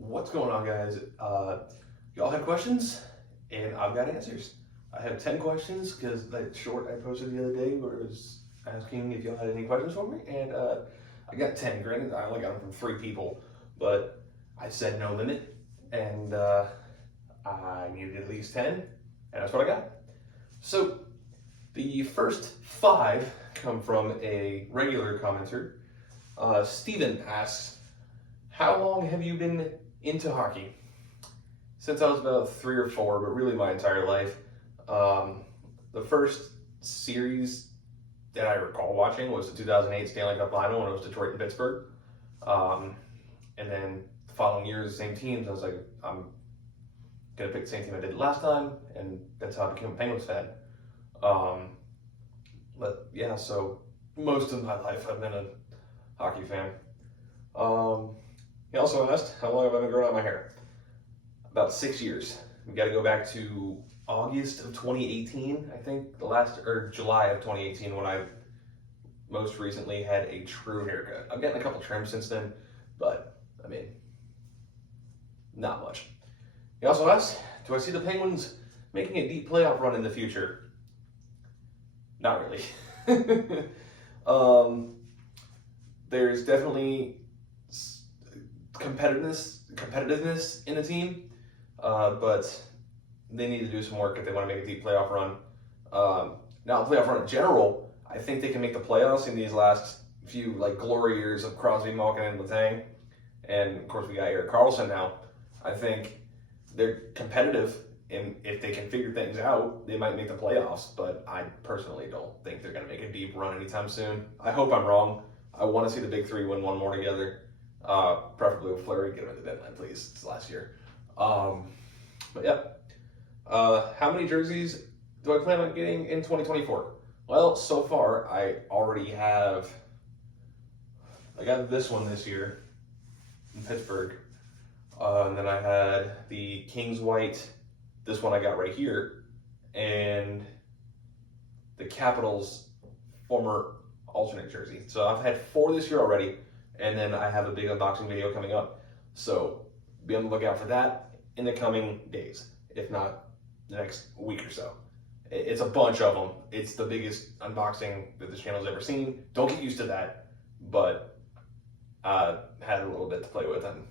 What's going on, guys? Y'all have questions, and I've got answers. I have 10 questions because that short I posted the other day where it was asking if y'all had any questions for me, and I got 10. Granted, I only got them from 3 people, but I said no limit, and I needed at least 10, and that's what I got. So, the first 5 come from a regular commenter. Steven asks, how long have you been into hockey? Since I was about 3 or 4, but really my entire life. The first series that I recall watching was the 2008 Stanley Cup Final when it was Detroit and Pittsburgh. And then the following years, the same teams. I was like, I'm going to pick the same team I did last time, and that's how I became a Penguins fan. But yeah, so most of my life I've been a hockey fan. He also asked, how long have I been growing out my hair? About 6 years. We got to go back to August of 2018, I think, or July of 2018 when I most recently had a true haircut. I've gotten a couple trims since then, but I mean, not much. He also asked, do I see the Penguins making a deep playoff run in the future? Not really. There's definitely competitiveness in the team, but they need to do some work if they want to make a deep playoff run. Now, playoff run in general, I think they can make the playoffs in these last few glory years of Crosby, Malkin, and Letang, and of course we got Erik Karlsson now. I think they're competitive, and if they can figure things out, they might make the playoffs. But I personally don't think they're going to make a deep run anytime soon. I hope I'm wrong. I want to see the big 3 win one more together. Preferably with Fleury, get him at the deadline, please. It's last year. But yeah. How many jerseys do I plan on getting in 2024? Well, so far, I got this one this year in Pittsburgh. And then I had the Kings White, this one I got right here, and the Capitals former alternate jersey. So I've had 4 this year already, and then I have a big unboxing video coming up. So be on the lookout for that in the coming days, if not the next week or so. It's a bunch of them. It's the biggest unboxing that this channel's ever seen. Don't get used to that, but I had a little bit to play with and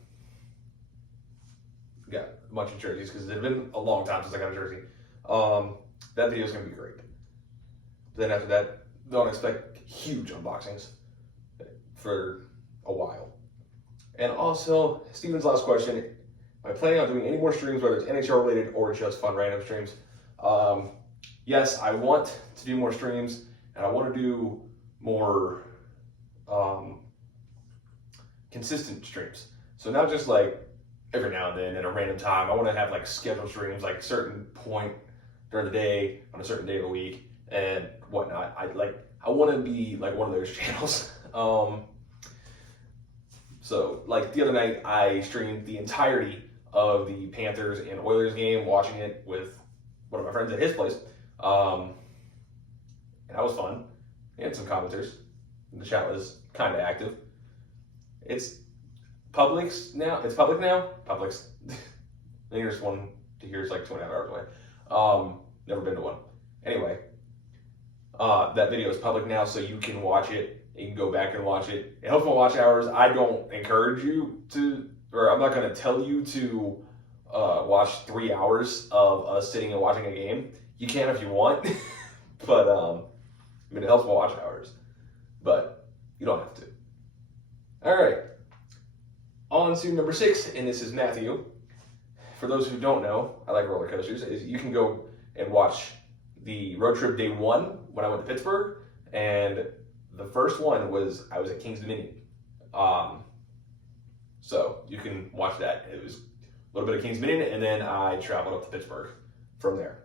got a bunch of jerseys because it had been a long time since I got a jersey. That video is going to be great. Then after that, don't expect huge unboxings for a while. And also, Steven's last question, am I planning on doing any more streams, whether it's NHL related or just fun random streams? Yes, I want to do more streams, and I want to do more consistent streams. So not just every now and then at a random time. I want to have scheduled streams, a certain point during the day on a certain day of the week and whatnot. I want to be one of those channels. So the other night, I streamed the entirety of the Panthers and Oilers game, watching it with one of my friends at his place. And that was fun. We had some commenters. The chat was kind of active. It's public now. Publix. The nearest one to here is 20 hours away. Never been to one. Anyway, that video is public now, so you can watch it. You can go back and watch it. It helps my watch hours. I don't encourage you to, or I'm not going to tell you to watch 3 hours of us sitting and watching a game. You can if you want, but it helps my watch hours. But you don't have to. All right. On to number 6, and this is Matthew. For those who don't know, I like roller coasters. You can go and watch the road trip day 1 when I went to Pittsburgh, and the first one was I was at Kings Dominion. So you can watch that. It was a little bit of Kings Dominion, and then I traveled up to Pittsburgh from there.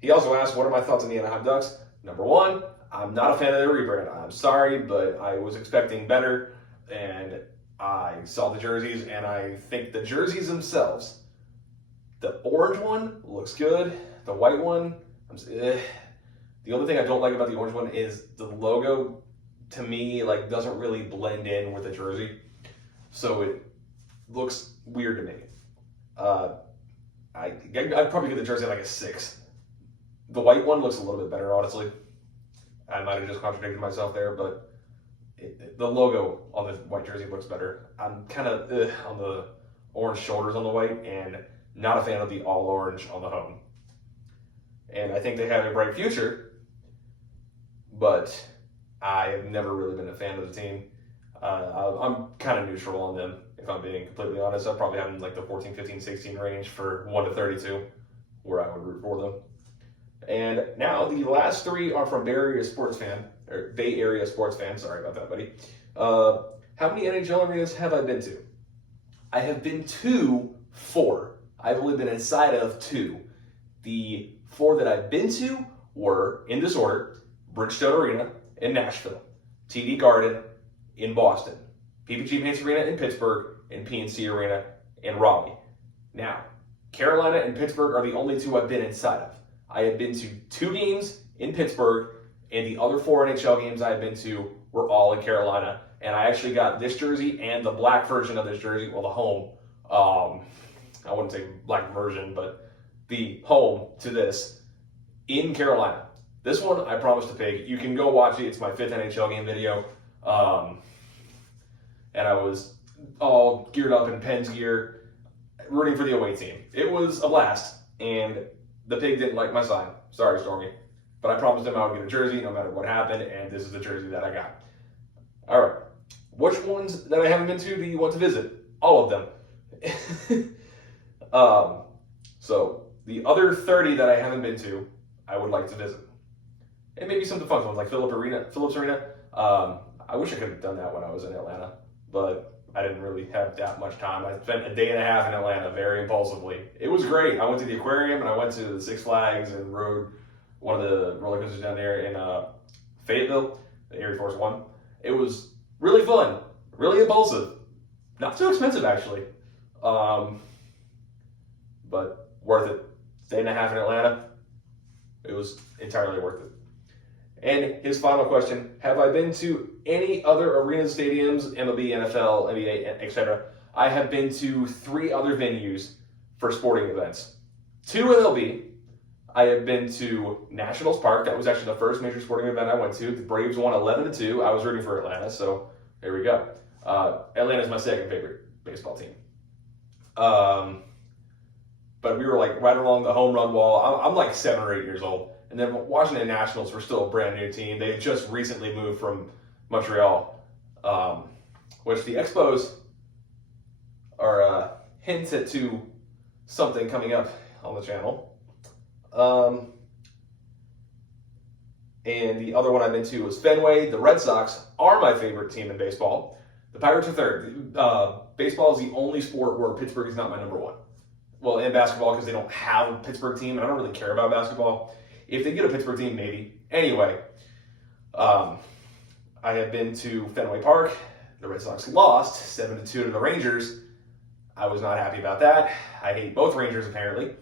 He also asked, what are my thoughts on the Anaheim Ducks? Number 1, I'm not a fan of the rebrand. I'm sorry, but I was expecting better, and I saw the jerseys, and I think the jerseys themselves, the orange one looks good. The white one, the only thing I don't like about the orange one is the logo, to me, doesn't really blend in with the jersey. So looks weird to me. I'd probably give the jersey like a 6. The white one looks a little bit better, honestly. I might have just contradicted myself there, but the logo on the white jersey looks better. I'm kind of on the orange shoulders on the white, and not a fan of the all orange on the home. And I think they have a bright future, but I have never really been a fan of the team. I'm kind of neutral on them, if I'm being completely honest. I'll probably have them like the 14, 15, 16 range for 1 to 32, where I would root for them. And now the last 3 are from Bay Area sports fans. Sorry about that, buddy. How many NHL arenas have I been to? I have been to 4. I've only been inside of 2. The 4 that I've been to were, in this order, Bridgestone Arena in Nashville, TD Garden in Boston, PPG Paints Arena in Pittsburgh, and PNC Arena in Raleigh. Now, Carolina and Pittsburgh are the only 2 I've been inside of. I have been to 2 games in Pittsburgh, and the other 4 NHL games I have been to were all in Carolina. And I actually got this jersey and the black version of this jersey, well, the home. I wouldn't say black version, but the home to this in Carolina. This one I promised to pick. You can go watch it. It's my 5th NHL game video. And I was all geared up in Pens gear, rooting for the away team. It was a blast, and the pig didn't like my sign. Sorry, Stormy. But I promised him I would get a jersey no matter what happened, and this is the jersey that I got. All right. Which ones that I haven't been to do you want to visit? All of them. So the other 30 that I haven't been to, I would like to visit. And maybe some defunct ones like Phillips Arena. I wish I could have done that when I was in Atlanta, but I didn't really have that much time. I spent a day and a half in Atlanta very impulsively. It was great. I went to the aquarium and I went to the Six Flags and rode one of the roller coasters down there in Fayetteville, the Air Force One. It was really fun, really impulsive, not too expensive actually, but worth it. Day and a half in Atlanta, it was entirely worth it. And his final question, have I been to any other arenas, stadiums, MLB, NFL, NBA, etc.? I have been to 3 other venues for sporting events. 2 MLB. I have been to Nationals Park. That was actually the first major sporting event I went to. The Braves won 11-2. I was rooting for Atlanta, so there we go. Atlanta's my second favorite baseball team. But we were like right along the home run wall. I'm like 7 or 8 years old. And then Washington Nationals were still a brand new team. They had just recently moved from Montreal, which the Expos are hinted to something coming up on the channel. And the other one I've been to was Fenway. The Red Sox are my favorite team in baseball. The Pirates are third. Baseball is the only sport where Pittsburgh is not my number 1. Well, and basketball, because they don't have a Pittsburgh team, and I don't really care about basketball. If they get a Pittsburgh team, maybe. Anyway, I have been to Fenway Park. The Red Sox lost 7-2 to the Rangers. I was not happy about that. I hate both Rangers, apparently.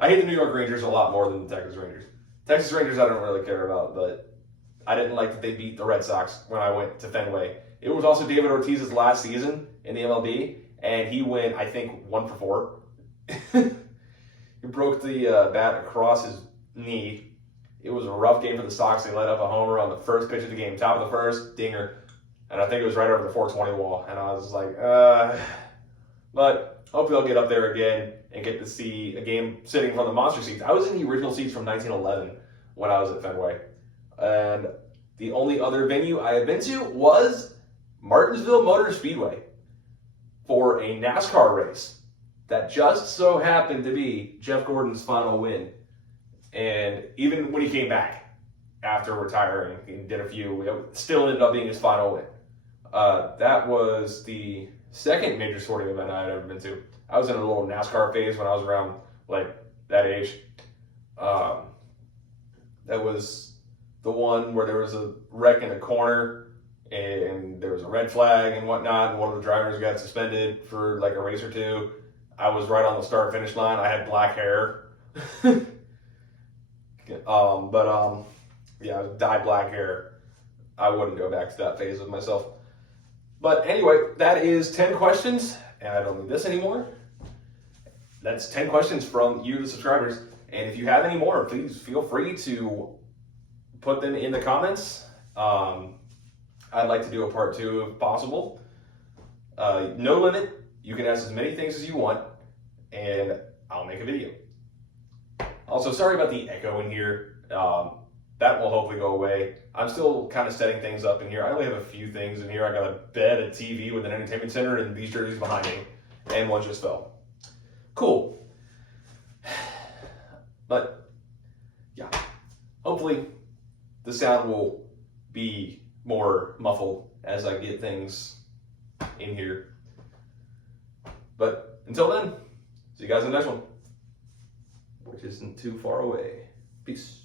I hate the New York Rangers a lot more than the Texas Rangers. Texas Rangers I don't really care about, but I didn't like that they beat the Red Sox when I went to Fenway. It was also David Ortiz's last season in the MLB, and he went, I think, 1 for 4. He broke the bat across his knee. It was a rough game for the Sox. They let up a homer on the first pitch of the game, top of the first, dinger. And I think it was right over the 420 wall. And I was like, But hopefully I'll get up there again and get to see a game sitting from the monster seats. I was in the original seats from 1911 when I was at Fenway. And the only other venue I have been to was Martinsville Motor Speedway for a NASCAR race. That just so happened to be Jeff Gordon's final win. And even when he came back after retiring, he did a few, it still ended up being his final win. That was the second major sporting event I had ever been to. I was in a little NASCAR phase when I was around like that age. That was the one where there was a wreck in a corner and there was a red flag and whatnot, and one of the drivers got suspended for like a race or 2. I was right on the start finish line. I had black hair. Yeah, I dyed black hair. I wouldn't go back to that phase of myself. But anyway, that is 10 questions, and I don't need this anymore. That's 10 questions from you, the subscribers. And if you have any more, please feel free to put them in the comments. I'd like to do a part 2 if possible. No limit. You can ask as many things as you want, and I'll make a video. Also, sorry about the echo in here. That will hopefully go away. I'm still kind of setting things up in here. I only have a few things in here. I got a bed, a TV with an entertainment center, and these jerseys behind me. And one just fell. Cool. But, yeah. Hopefully, the sound will be more muffled as I get things in here. But, until then, see you guys in the next one, which isn't too far away. Peace.